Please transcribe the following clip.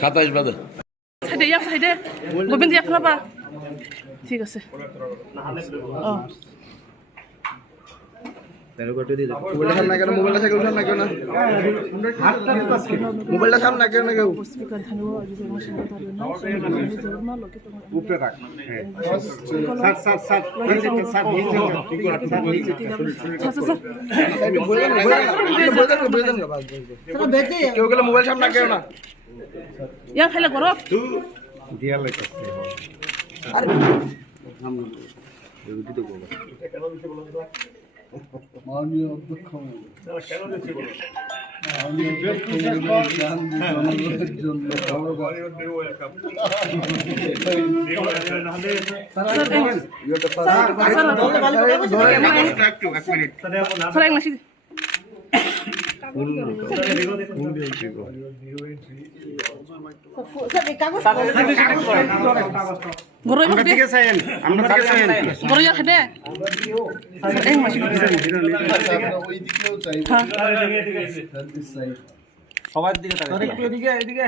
সাতাশ বাদে সাইডে গোবিন্দ একলাবা ঠিক আছে মোবাইলটা সামনে না কেউ না কেউ উপরে রাখ কেউ গেলে মোবাইল সামনে কেউ না ইয়া খাইলে করো দিয়া লাইছে মাননীয় অধ্যক্ষ সবার দিকে